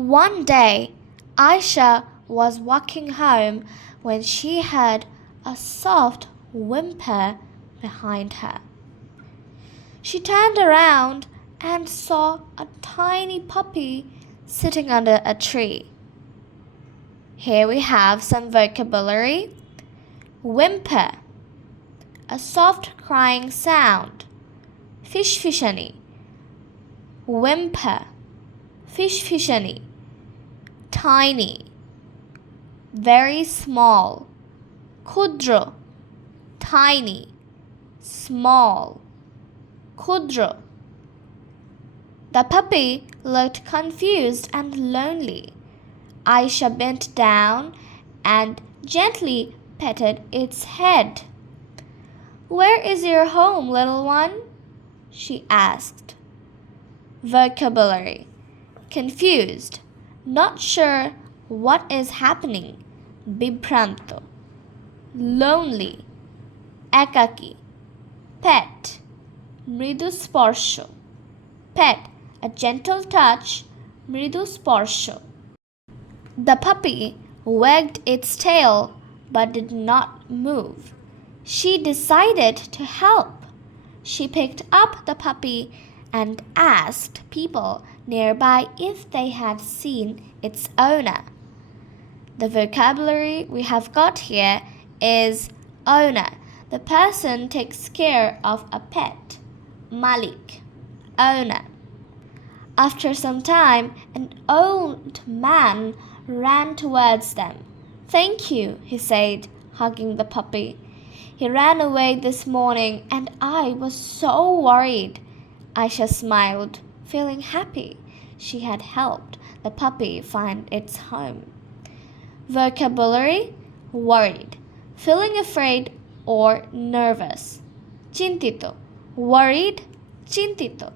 One day, Aisha was walking home when she heard a soft whimper behind her. She turned around and saw a tiny puppy sitting under a tree. Here we have some vocabulary. Whimper, a soft crying sound. Fish-fishani, whimper, fish-fishani. Tiny, very small. Khudro, tiny, small. Khudro. The puppy looked confused and lonely. Aisha bent down and gently petted its head. "Where is your home, little one?" she asked. Vocabulary: confused, not sure what is happening, bibhranto. Lonely, ekaki. Pet, mridu sporsho. Pet, a gentle touch, mridu sporsho. The puppy wagged its tail but did not move. She decided to help. She picked up the puppy and asked people nearby if they had seen its owner. The vocabulary we have got here is owner. The person takes care of a pet. Malik, owner. After some time, an old man ran towards them. "Thank you," he said, hugging the puppy. "He ran away this morning and I was so worried." Aisha smiled, feeling happy. She had helped the puppy find its home. Vocabulary: worried, feeling afraid or nervous. Chintito, worried, chintito.